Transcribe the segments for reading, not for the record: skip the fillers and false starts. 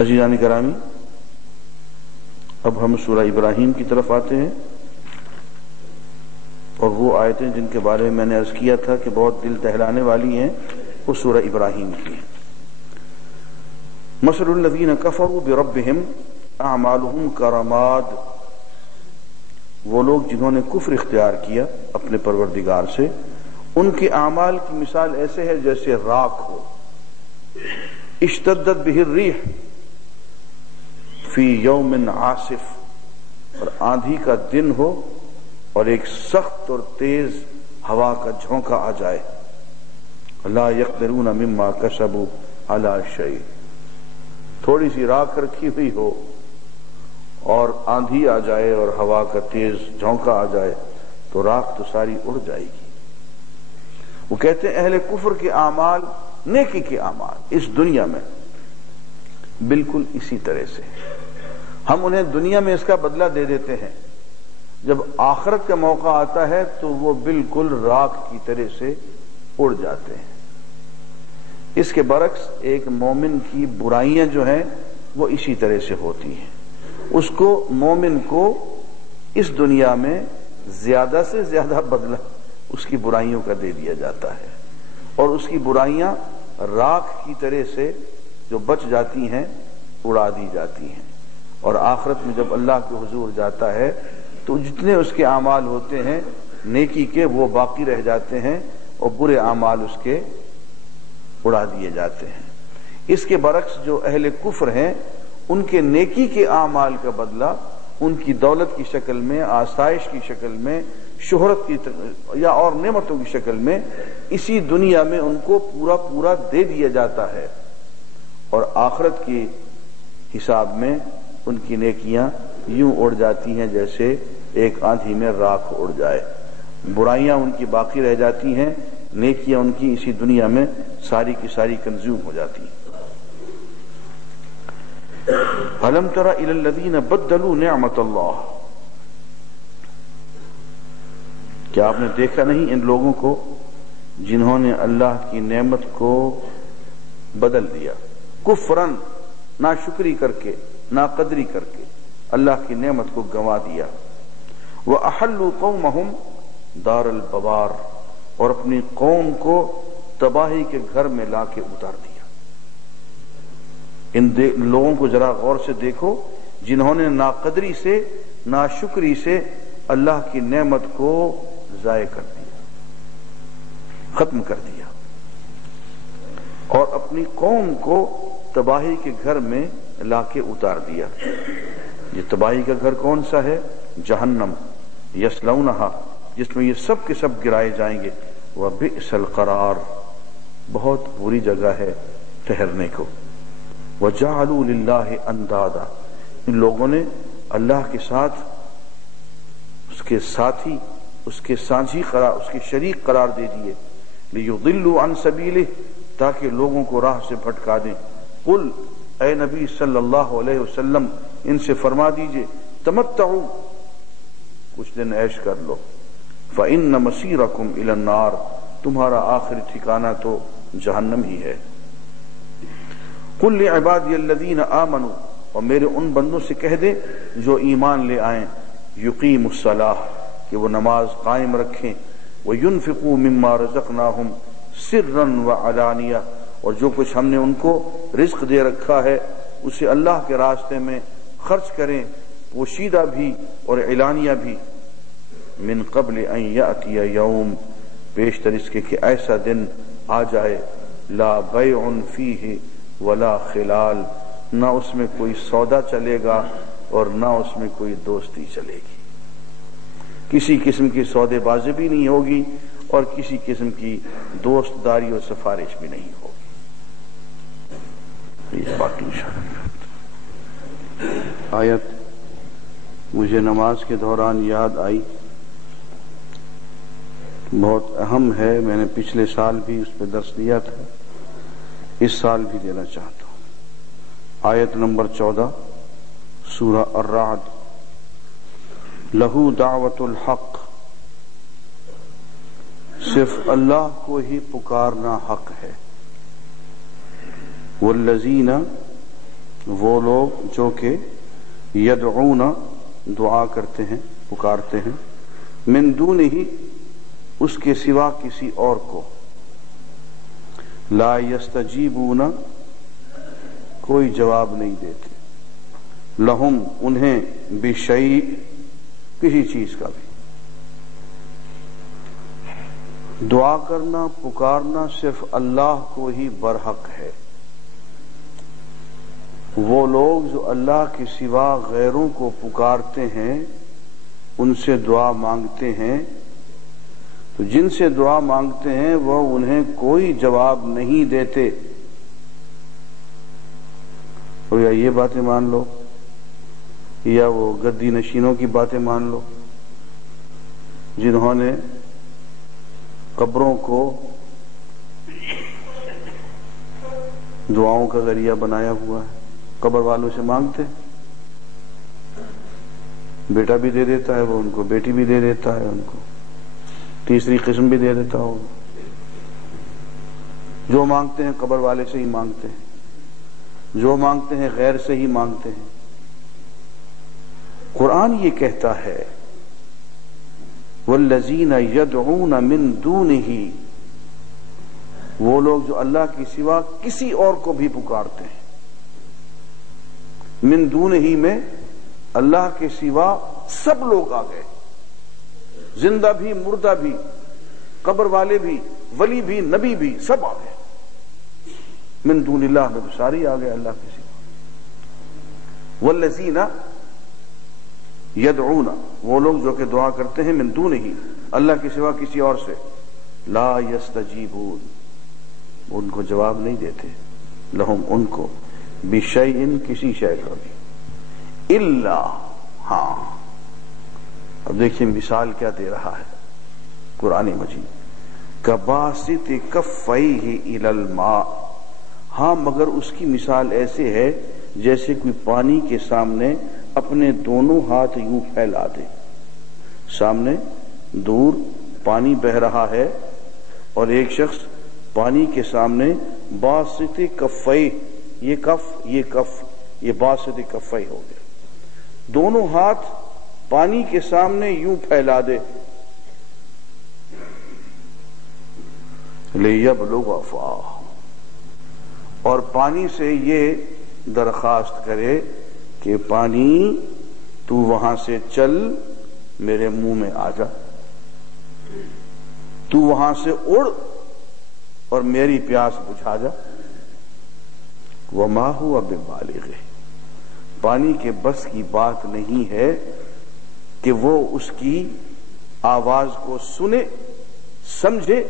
عزیزان کرامی، اب ہم سورہ ابراہیم کی طرف آتے ہیں، اور وہ آیتیں جن کے بارے میں میں نے عرض کیا تھا کہ بہت دل دہلانے والی ہیں، وہ سورہ ابراہیم کی ہیں۔ مثل الذین کفروا بربہم اعمالہم کرماد، وہ لوگ جنہوں نے کفر اختیار کیا اپنے پروردگار سے، ان کے اعمال کی مثال ایسے ہے جیسے راکھ ہو، اشتدت بہ الریح فی یوم عاصف، اور آندھی کا دن ہو اور ایک سخت اور تیز ہوا کا جھونکا آ جائے، لا یقدرون مما کسبوا علی شیء، تھوڑی سی راکھ رکھی ہوئی ہو اور آندھی آ جائے اور ہوا کا تیز جھونکا آ جائے تو راکھ تو ساری اڑ جائے گی۔ وہ کہتے ہیں اہل کفر کے اعمال، نیکی کے اعمال اس دنیا میں بالکل اسی طرح سے، ہم انہیں دنیا میں اس کا بدلہ دے دیتے ہیں، جب آخرت کا موقع آتا ہے تو وہ بالکل راکھ کی طرح سے اڑ جاتے ہیں۔ اس کے برعکس ایک مومن کی برائیاں جو ہیں وہ اسی طرح سے ہوتی ہیں، اس کو مومن کو اس دنیا میں زیادہ سے زیادہ بدلہ اس کی برائیوں کا دے دیا جاتا ہے، اور اس کی برائیاں راکھ کی طرح سے جو بچ جاتی ہیں اڑا دی جاتی ہیں، اور آخرت میں جب اللہ کے حضور جاتا ہے تو جتنے اس کے اعمال ہوتے ہیں نیکی کے وہ باقی رہ جاتے ہیں اور برے اعمال اس کے اڑا دیے جاتے ہیں۔ اس کے برعکس جو اہل کفر ہیں ان کے نیکی کے اعمال کا بدلہ ان کی دولت کی شکل میں، آسائش کی شکل میں، شہرت کی یا اور نعمتوں کی شکل میں اسی دنیا میں ان کو پورا پورا دے دیا جاتا ہے، اور آخرت کے حساب میں ان کی نیکیاں یوں اڑ جاتی ہیں جیسے ایک آندھی میں راکھ اڑ جائے، برائیاں ان کی باقی رہ جاتی ہیں، نیکیاں ان کی اسی دنیا میں ساری کی ساری کنزیوم ہو جاتی ہیں۔ أَلَمْ تَرَ إِلَى الَّذِينَ بَدَّلُوا نِعْمَةَ اللَّهِ، کیا آپ نے دیکھا نہیں ان لوگوں کو جنہوں نے اللہ کی نعمت کو بدل دیا، کفرن، ناشکری کر کے، ناقدری کر کے اللہ کی نعمت کو گنوا دیا، وَأَحَلُّوا قَوْمَهُمْ دَارَ الْبَوَارِ، اور اپنی قوم کو تباہی کے گھر میں لا کے اتار دیا۔ ان لوگوں کو ذرا غور سے دیکھو جنہوں نے ناقدری سے، ناشکری سے اللہ کی نعمت کو ضائع کر دیا، ختم کر دیا، اور اپنی قوم کو تباہی کے گھر میں لا کے اتار دیا۔ یہ تباہی کا گھر کون سا ہے؟ جہنم، یصلونہا، جس میں یہ سب کے سب گرائے جائیں گے، وبئس القرار، بہت بری جگہ ہے ٹھہرنے کو۔ وجعلوا للہ اندادا، ان لوگوں نے اللہ کے ساتھ اس کے ساتھی، اس کے سانجھی قرار، اس کے شریک قرار دے دیے، لیضلوا عن سبیلہ، تاکہ لوگوں کو راہ سے بھٹکا دیں۔ قل، اے نبی صلی اللہ علیہ وسلم ان سے فرما دیجئے، تمتعوا، کچھ دن عیش کر لو، فإن مسیرکم الی النار، تمہارا آخری ٹھکانہ تو جہنم ہی ہے۔ قل لعبادی الذین آمنوا، اور میرے ان بندوں سے کہہ دے جو ایمان لے آئیں، یقیموا الصلاۃ، کہ وہ نماز قائم رکھیں، وینفقوا مما رزقناہم سرا وعلانیہ، اور جو کچھ ہم نے ان کو رزق دے رکھا ہے اسے اللہ کے راستے میں خرچ کریں، پوشیدہ بھی اور اعلانیہ بھی، من قبل ان یأتی یوم، پیشتر اس کے کہ ایسا دن آ جائے، لا بیع فیہ ولا خلال، نہ اس میں کوئی سودا چلے گا اور نہ اس میں کوئی دوستی چلے گی، کسی قسم کی سودے بازی بھی نہیں ہوگی اور کسی قسم کی دوست داری اور سفارش بھی نہیں ہوگی۔ اس بات کی آیت مجھے نماز کے دوران یاد آئی، بہت اہم ہے، میں نے پچھلے سال بھی اس پہ درس دیا تھا، اس سال بھی دینا چاہتا ہوں۔ آیت نمبر 14 سورہ الرعد، لہو دعوت الحق، صرف اللہ کو ہی پکارنا حق ہے، والذین وہ لوگ جو کہ یدعون دعا کرتے ہیں، پکارتے ہیں، من دونہ اس کے سوا کسی اور کو، لا یستجیبون کوئی جواب نہیں دیتے، لہم انہیں بشیء کسی چیز کا بھی۔ دعا کرنا، پکارنا صرف اللہ کو ہی برحق ہے۔ وہ لوگ جو اللہ کے سوا غیروں کو پکارتے ہیں، ان سے دعا مانگتے ہیں، تو جن سے دعا مانگتے ہیں وہ انہیں کوئی جواب نہیں دیتے۔ تو یا یہ باتیں مان لو یا وہ گدی نشینوں کی باتیں مان لو جنہوں نے قبروں کو دعاؤں کا ذریعہ بنایا ہوا ہے۔ قبر والوں سے مانگتے، بیٹا بھی دے دیتا ہے وہ ان کو، بیٹی بھی دے دیتا ہے ان کو، تیسری قسم بھی دے دیتا ہو۔ جو مانگتے ہیں قبر والے سے ہی مانگتے ہیں، جو مانگتے ہیں غیر سے ہی مانگتے ہیں۔ قرآن یہ کہتا ہے والذین یدعون من دونہ، وہ لوگ جو اللہ کے سوا کسی اور کو بھی پکارتے ہیں۔ من دونہ میں اللہ کے سوا سب لوگ آ گئے، زندہ بھی مردہ بھی، قبر والے بھی، ولی بھی، نبی بھی، سب آ گئے۔ من دون اللہ میں تو ساری آ گئے اللہ کے سوا۔ والذین یدعون، وہ لوگ جو کہ دعا کرتے ہیں من دونہ اللہ کے سوا کسی اور سے، لا یستجیبون، ان کو جواب نہیں دیتے، لہم ان کو، بشیء کسی شے کا بھی، الا، ہاں اب دیکھیں مثال کیا دے رہا ہے قرآن مجید، کباسط کفیہ الی الماء، ہاں مگر اس کی مثال ایسے ہے جیسے کوئی پانی کے سامنے اپنے دونوں ہاتھ یوں پھیلا دے، سامنے دور پانی بہ رہا ہے اور ایک شخص پانی کے سامنے باسط کفیہ، یہ کف یہ کف، یہ باسط کفیہ ہو گیا، دونوں ہاتھ پانی کے سامنے یوں پھیلا دے، لیبلغ فاہ، اور پانی سے یہ درخواست کرے کہ پانی تو وہاں سے چل میرے منہ میں آ جا، تو وہاں سے اڑ اور میری پیاس بجھا جا۔ وما ہوا ببالغ، پانی کے بس کی بات نہیں ہے کہ وہ اس کی آواز کو سنے، سمجھے،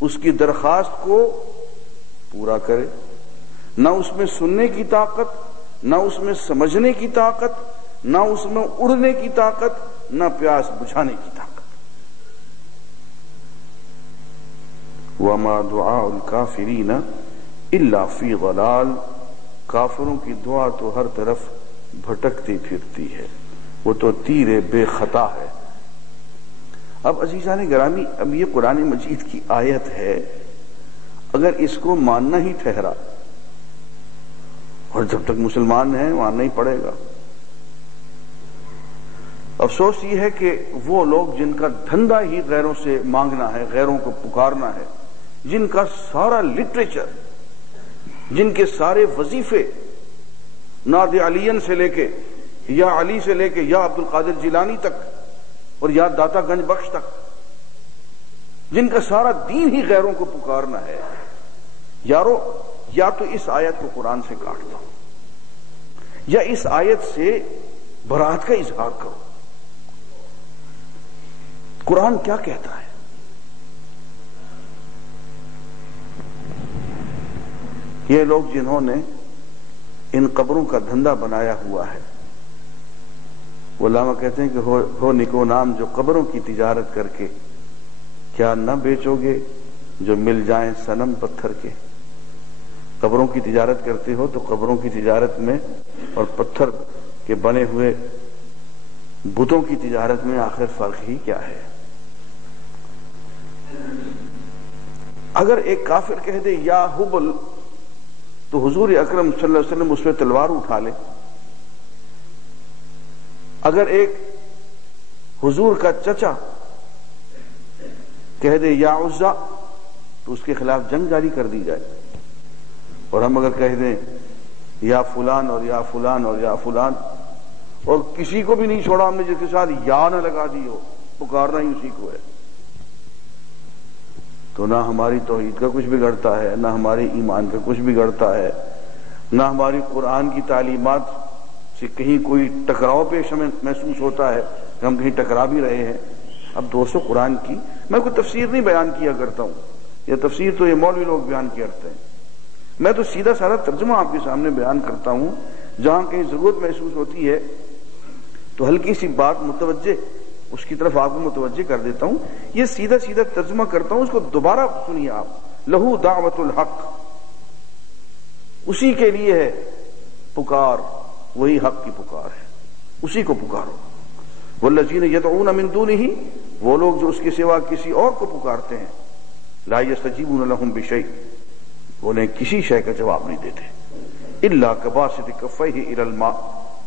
اس کی درخواست کو پورا کرے، نہ اس میں سننے کی طاقت، نہ اس میں سمجھنے کی طاقت، نہ اس میں اڑنے کی طاقت، نہ پیاس بجھانے کی طاقت۔ وما دعاء الکافرین الا فی ضلال، کافروں کی دعا تو ہر طرف بھٹکتی پھرتی ہے، وہ تو تیر بے خطا ہے۔ اب عزیزان گرامی، اب یہ قرآن مجید کی آیت ہے، اگر اس کو ماننا ہی ٹھہرا، اور جب تک مسلمان ہیں ماننا ہی پڑے گا۔ افسوس یہ ہے کہ وہ لوگ جن کا دھندا ہی غیروں سے مانگنا ہے، غیروں کو پکارنا ہے، جن کا سارا لٹریچر، جن کے سارے وظیفے ناد علی سے لے کے یا علی سے لے کے یا عبد القادر جیلانی تک اور یا داتا گنج بخش تک، جن کا سارا دین ہی غیروں کو پکارنا ہے، یارو یا تو اس آیت کو قرآن سے کاٹ دو یا اس آیت سے برات کا اظہار کرو۔ قرآن کیا کہتا ہے؟ یہ لوگ جنہوں نے ان قبروں کا دھندا بنایا ہوا ہے، وہ علامہ کہتے ہیں کہ ہو نکو نام جو قبروں کی تجارت کر کے، کیا نہ بیچو گے جو مل جائیں صنم پتھر کے۔ قبروں کی تجارت کرتے ہو تو قبروں کی تجارت میں اور پتھر کے بنے ہوئے بتوں کی تجارت میں آخر فرق ہی کیا ہے؟ اگر ایک کافر کہہ دے یا حبل تو حضور اکرم صلی اللہ علیہ وسلم اس میں تلوار اٹھا لے. اگر ایک حضور کا چچا کہہ دے یا عزا تو اس کے خلاف جنگ جاری کر دی جائے. اور ہم اگر کہہ دیں یا فلان اور یا فلان اور یا فلان اور کسی کو بھی نہیں چھوڑا ہم نے جس کے ساتھ یا نہ لگا دی ہو, پکارنا ہی اسی کو ہے, تو نہ ہماری توحید کا کچھ بگڑتا ہے, نہ ہمارے ایمان کا کچھ بگڑتا ہے, نہ ہماری قرآن کی تعلیمات سے کہیں کوئی ٹکراؤ پیش ہمیں محسوس ہوتا ہے کہ ہم کہیں ٹکرا بھی رہے ہیں. اب دوستو قرآن کی میں کوئی تفسیر نہیں بیان کیا کرتا ہوں, یہ تفسیر تو یہ مولوی لوگ بیان کیا کرتے ہیں. میں تو سیدھا سارا ترجمہ آپ کے سامنے بیان کرتا ہوں. جہاں کہیں ضرورت محسوس ہوتی ہے تو ہلکی سی بات متوجہ اس کی طرف آپ کو متوجہ کر دیتا ہوں. یہ سیدھا سیدھا ترجمہ کرتا ہوں, اس کو دوبارہ سنیے آپ. لہو دعوت الحق, اسی کے لیے ہے پکار, وہی حق کی پکار ہے, اسی کو پکارو. والذین یدعون من دونہ, وہ لوگ جو اس کے سوا کسی اور کو پکارتے ہیں, لا یستجیبون لہم بشیء, انہیں کسی شے کا جواب نہیں دیتے. الا کباسط کفیہ الی الماء,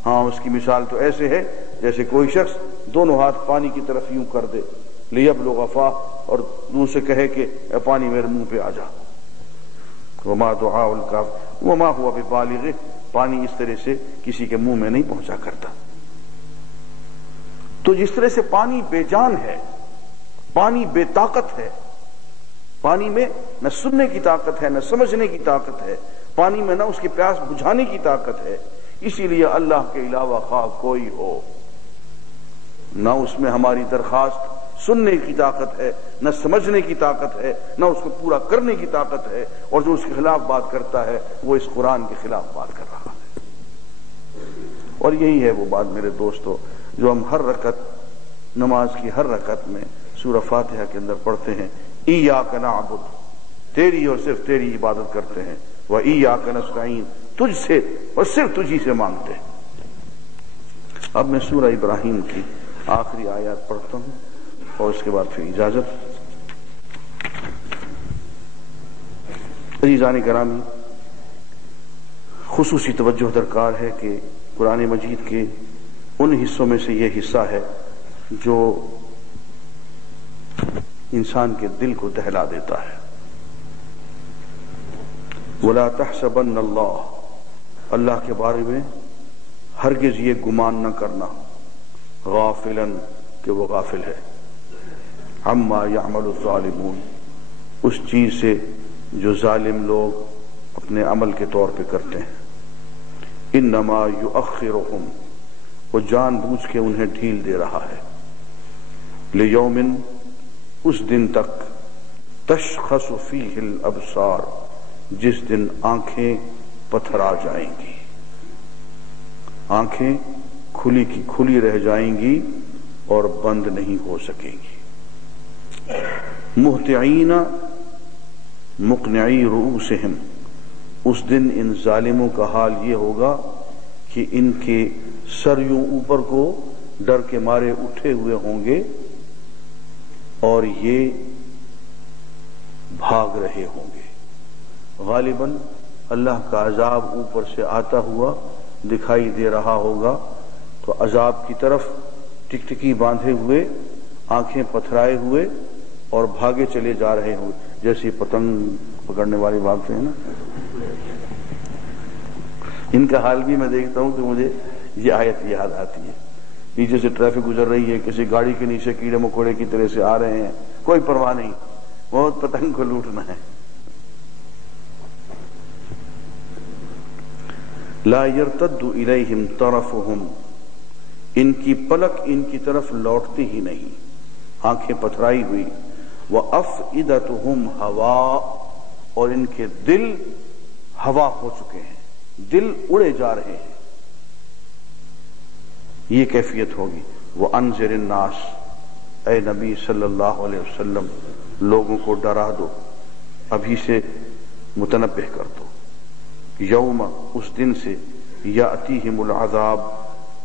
ہاں اس کی مثال تو ایسے ہے جیسے کوئی شخص دونوں ہاتھ پانی کی طرف یوں کر دے, لیبلغ فاہ, اور منہ سے کہے کہ اے پانی میرے منہ پہ آ جا. وما دعاء الکافر وما هو ببالغہ, پانی اس طرح سے کسی کے منہ میں نہیں پہنچا کرتا. تو جس طرح سے پانی بے جان ہے, پانی بے طاقت ہے, پانی میں نہ سننے کی طاقت ہے نہ سمجھنے کی طاقت ہے, پانی میں نہ اس کی پیاس بجھانے کی طاقت ہے. اسی لیے اللہ کے علاوہ خواہ کوئی ہو, نہ اس میں ہماری درخواست سننے کی طاقت ہے, نہ سمجھنے کی طاقت ہے, نہ اس کو پورا کرنے کی طاقت ہے, اور جو اس کے خلاف بات کرتا ہے وہ اس قرآن کے خلاف بات کر رہا ہے. اور یہی ہے وہ بات میرے دوستو جو ہم ہر رکعت نماز کی ہر رکعت میں سورہ فاتحہ کے اندر پڑھتے ہیں. ایاک نعبد, تیری اور صرف تیری عبادت کرتے ہیں, وایاک نستعین, تجھ سے اور صرف تجھی سے مانگتے ہیں. اب میں سورہ ابراہیم کی آخری آیات پڑھتا ہوں اور اس کے بعد پھر اجازت. عزیزان گرامی, خصوصی توجہ درکار ہے کہ قرآن مجید کے ان حصوں میں سے یہ حصہ ہے جو انسان کے دل کو دہلا دیتا ہے. وَلَا تَحْسَبَنَّ اللَّهَ, اللہ کے بارے میں ہرگز یہ گمان نہ کرنا, غافلاً کہ وہ غافل ہے, عَمَّا يَعْمَلُ الظَّالِمُونَ, اس چیز سے جو ظالم لوگ اپنے عمل کے طور پہ کرتے ہیں. إِنَّمَا يُؤَخِّرُهُمْ, وہ جان بوجھ کے انہیں ڈھیل دے رہا ہے, لِيَوْمٍ, اس دن تک, تشخص فیہ الابصار, جس دن آنکھیں پتھرا جائیں گی, آنکھیں کھلی کی کھلی رہ جائیں گی اور بند نہیں ہو سکیں گی. مہطعین مقنعی رؤوسہم, اس دن ان ظالموں کا حال یہ ہوگا کہ ان کے سر یوں اوپر کو ڈر کے مارے اٹھے ہوئے ہوں گے اور یہ بھاگ رہے ہوں گے. غالباً اللہ کا عذاب اوپر سے آتا ہوا دکھائی دے رہا ہوگا, تو عذاب کی طرف ٹکٹکی باندھے ہوئے, آنکھیں پتھرائے ہوئے اور بھاگے چلے جا رہے ہوں, جیسے پتنگ پکڑنے والے بھاگتے ہیں نا. ان کا حال بھی میں دیکھتا ہوں کہ مجھے یہ آیت یاد آتی ہے. نیچے سے ٹریفک گزر رہی ہے, کسی گاڑی کے نیچے کیڑے مکوڑے کی طرح سے آ رہے ہیں, کوئی پرواہ نہیں, بہت پتنگ کو لوٹنا ہے. لا يرتد الیہم طرفہم, ان کی پلک ان کی طرف لوٹتی ہی نہیں, آنکھیں پتھرائی ہوئی. وافئدتہم ہوا, اور ان کے دل ہوا ہو چکے ہیں, دل اڑے جا رہے ہیں. یہ کیفیت ہوگی. وانذر الناس, اے نبی صلی اللہ علیہ وسلم لوگوں کو ڈرا دو, ابھی سے متنبہ کر دو. یوم, اس دن سے, یاتیہم العذاب,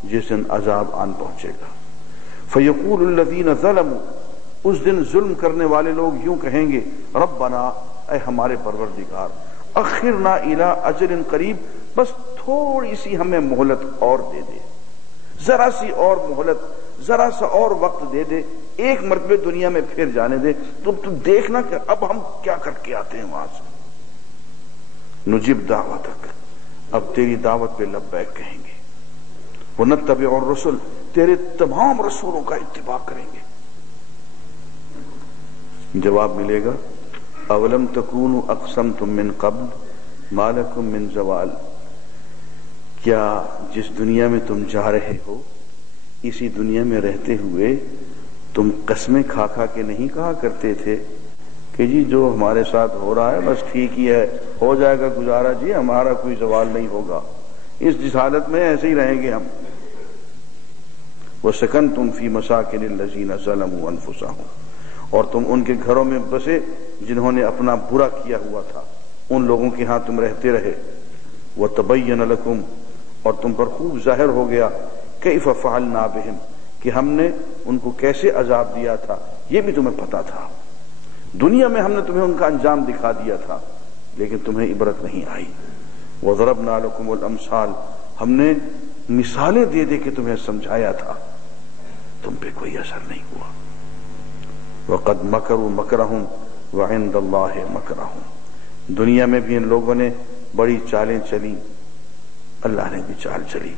جس دن عذاب آن پہنچے گا. فیقول الذین ظلموا, اس دن ظلم کرنے والے لوگ یوں کہیں گے, ربنا, اے ہمارے پروردگار, اخرنا الی اجل قریب، بس تھوڑی سی ہمیں مہلت اور دے دے، ذرا سی اور مہلت، ذرا سا اور وقت دے دے، ایک مرتبہ دنیا میں پھر جانے دے، تو دیکھنا کہ اب ہم کیا کر کے آتے ہیں وہاں سے۔ نجب دعوتک، اب تیری دعوت پہ لبیک کہیں گے، ونتبع الرسل، تیرے تمام رسولوں کا اتباع کریں گے۔ جواب ملے گا اولم تکونوا اقسمتم من قبل ما لکم من زوال، کیا جس دنیا میں تم جا رہے ہو اسی دنیا میں رہتے ہوئے تم قسمیں کھا کھا کے نہیں کہا کرتے تھے کہ جی جو ہمارے ساتھ ہو رہا ہے بس ٹھیک ہی ہے، ہو جائے گا گزارا، جی ہمارا کوئی زوال نہیں ہوگا، جس حالت میں ایسے ہی رہیں گے ہم۔ وَسَكَنْتُمْ فِي مَسَاكِنِ الَّذِينَ ظَلَمُوا أَنفُسَهُمْ، اور تم ان کے گھروں میں بسے جنہوں نے اپنا برا کیا ہوا تھا، ان لوگوں کے ہاں تم رہتے رہے۔ وَتَبَيَّنَ لَكُمْ، اور تم پر خوب ظاہر ہو گیا، كَيْفَ فَعَلْنَا بِهِمْ، کہ ہم نے ان کو کیسے عذاب دیا تھا، یہ بھی تمہیں پتا تھا۔ دنیا میں ہم نے تمہیں ان کا انجام دکھا دیا تھا لیکن تمہیں عبرت نہیں آئی۔ وَضَرَبْنَا لَكُمُ الْأَمْثَالَ، ہم نے مثالیں دے دے کے تمہیں سمجھایا تھا، تم پہ کوئی اثر نہیں ہوا۔ وَقَدْ مَكَرُوا مَكْرَهُمْ وَعِندَ اللَّهِ مَكْرَهُمْ، دنیا میں بھی ان لوگوں نے بڑی چالیں چلی، اللہ نے بھی چال چلی۔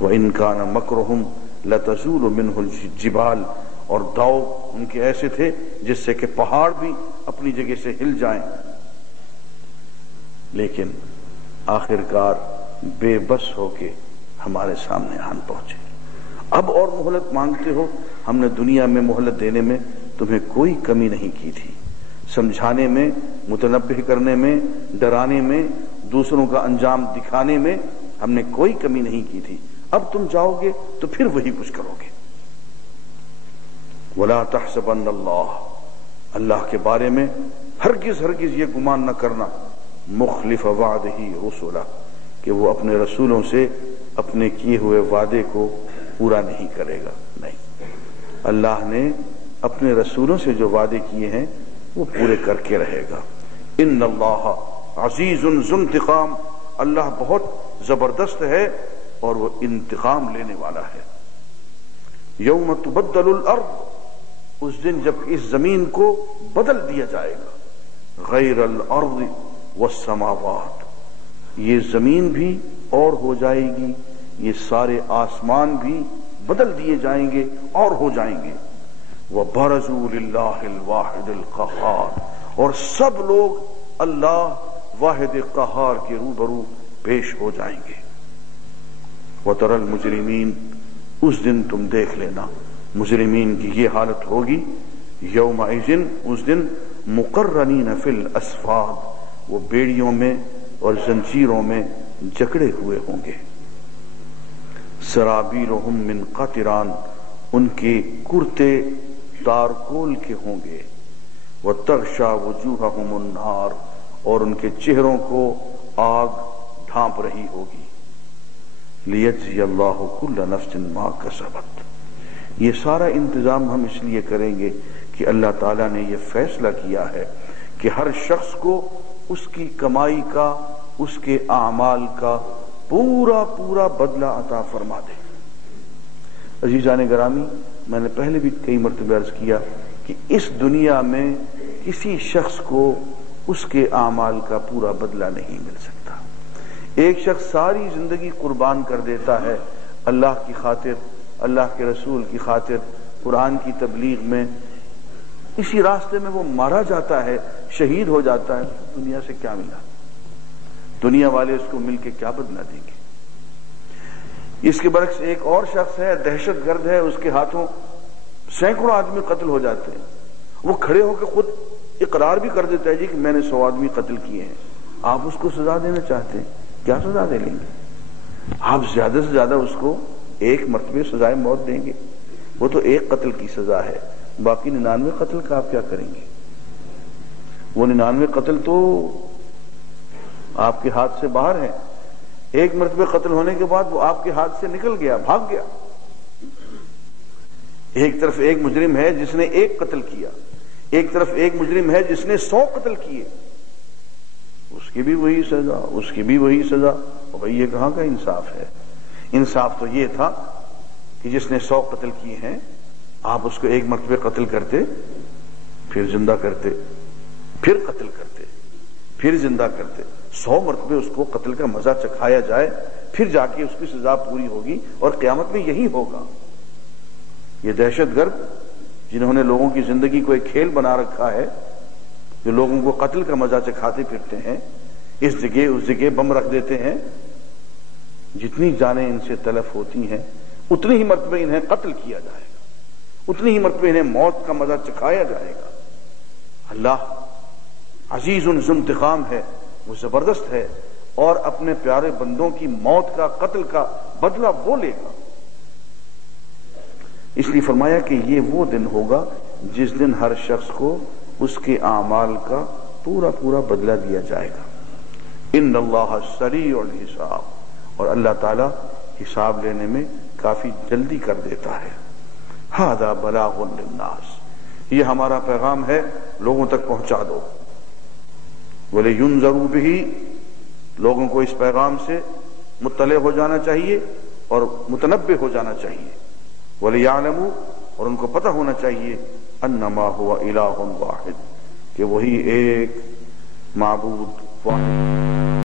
وَإِنْ كَانَ مَكْرُهُمْ لَتَزُولُ مِنْهُ الْجِبَالُ، اور داؤ ان کے ایسے تھے جس سے کہ پہاڑ بھی اپنی جگہ سے ہل جائیں، لیکن آخرکار بے بس ہو کے ہمارے سامنے آن پہنچے۔ اب اور مہلت مانگتے ہو، ہم نے دنیا میں مہلت دینے میں تمہیں کوئی کمی نہیں کی تھی، سمجھانے میں، متنبہ کرنے میں، ڈرانے میں، دوسروں کا انجام دکھانے میں ہم نے کوئی کمی نہیں کی تھی۔ اب تم جاؤ گے تو پھر وہی کچھ کرو گے۔ وَلَا تَحْسَبَنَّ اللَّهَ، اللہ کے بارے میں ہرگز یہ گمان نہ کرنا، مخلف وعدہ رسولہ، کہ وہ اپنے رسولوں سے اپنے کیے ہوئے وعدے کو پورا نہیں کرے گا، نہیں، اللہ نے اپنے رسولوں سے جو وعدے کیے ہیں وہ پورے کر کے رہے گا۔ ان اللہ عزیز ذو انتقام، اللہ بہت زبردست ہے اور وہ انتقام لینے والا ہے۔ یوم تبدل الارض، اس دن جب اس زمین کو بدل دیا جائے گا، غیر الارض والسماوات، یہ زمین بھی اور ہو جائے گی، یہ سارے آسمان بھی بدل دیے جائیں گے اور ہو جائیں گے۔ وَبَرَزُوا لِلَّهِ الْوَاحِدِ الْقَهَّارِ، اور سب لوگ اللہ واحد قہار کے روبرو پیش ہو جائیں گے۔ وَتَرَى الْمُجْرِمِينَ، اس دن تم دیکھ لینا مجرمین کی یہ حالت ہوگی، یومئذ، اس دن، مقرنین فی الاسفاد، وہ بیڑیوں میں اور زنجیروں میں جکڑے ہوئے ہوں گے۔ سرابیلہم من قطران، ان کے کرتے تارکول کے ہوں گے۔ وتغشا وجوہہم النار، اور ان کے چہروں کو آگ ڈھانپ رہی ہوگی۔ لیجزی اللہ کل نفس ما کسبت، یہ سارا انتظام ہم اس لیے کریں گے کہ اللہ تعالیٰ نے یہ فیصلہ کیا ہے کہ ہر شخص کو اس کی کمائی کا، اس کے اعمال کا پورا بدلہ عطا فرما دے۔ عزیزان گرامی، میں نے پہلے بھی کئی مرتبہ عرض کیا کہ اس دنیا میں کسی شخص کو اس کے اعمال کا پورا بدلہ نہیں مل سکتا۔ ایک شخص ساری زندگی قربان کر دیتا ہے اللہ کی خاطر، اللہ کے رسول کی خاطر، قرآن کی تبلیغ میں، اسی راستے میں وہ مارا جاتا ہے، شہید ہو جاتا ہے، دنیا سے کیا ملا؟ دنیا والے اس کو مل کے کیا بدلہ دیں گے؟ اس کے برعکس ایک اور شخص ہے، دہشت گرد ہے، اس کے ہاتھوں سینکڑوں آدمی قتل ہو جاتے ہیں، وہ کھڑے ہو کے خود اقرار بھی کر دیتا ہے جی کہ میں نے 100 آدمی قتل کیے ہیں۔ آپ اس کو سزا دینا چاہتے ہیں، کیا سزا دے لیں گے؟ آپ زیادہ سے زیادہ اس کو ایک مرتبہ سزائے موت دیں گے، وہ تو ایک قتل کی سزا ہے، باقی 99 قتل کا آپ کیا کریں گے؟ وہ 99 قتل تو آپ کے ہاتھ سے باہر ہیں، ایک مرتبہ قتل ہونے کے بعد وہ آپ کے ہاتھ سے نکل گیا، بھاگ گیا۔ ایک طرف ایک مجرم ہے جس نے ایک قتل کیا، ایک طرف ایک مجرم ہے جس نے 100 قتل کیے، وہ اس کی بھی وہی سزا، اس کی بھی وہی سزا. اور بھئی یہ کہاں کا انصاف ہے؟ انصاف تو یہ تھا کہ جس نے 100 قتل کیے ہیں آپ اس کو ایک مرتبہ قتل کرتے، پھر زندہ کرتے، پھر قتل کرتے، پھر زندہ کرتے. 100 مرتبہ اس کو قتل کا مزہ چکھایا جائے، پھر جا کے اس کی سزا پوری ہوگی. اور قیامت میں یہی ہوگا. یہ دہشت گرد جنہوں نے لوگوں کی زندگی کو ایک کھیل بنا رکھا ہے، جو لوگوں کو قتل کا مزہ چکھاتے پھرتے ہیں، اس جگہ اس جگہ بم رکھ دیتے ہیں، جتنی جانیں ان سے تلف ہوتی ہیں اتنی ہی مرتبہ انہیں قتل کیا جائے گا، اتنی ہی مرتبہ انہیں موت کا مزہ چکھایا جائے گا. اللہ عزیز ذو انتقام ہے، وہ زبردست ہے، اور اپنے پیارے بندوں کی موت کا، قتل کا بدلہ وہ لے گا. اس لیے فرمایا کہ یہ وہ دن ہوگا جس دن ہر شخص کو اس کے اعمال کا پورا پورا بدلہ دیا جائے گا. ان اللہ سریع الحساب، اور اللہ تعالی حساب لینے میں کافی جلدی کر دیتا ہے. ھذا بلاغ للناس، یہ ہمارا پیغام ہے، لوگوں تک پہنچا دو. وَلِيُنذَرُوا بِهِ، لوگوں کو اس پیغام سے مطلع ہو جانا چاہیے اور متنبہ ہو جانا چاہیے. وَلِيَعْلَمُوا، اور ان کو پتہ ہونا چاہیے، انما هو الہ واحد، کہ وہی ایک معبود واحد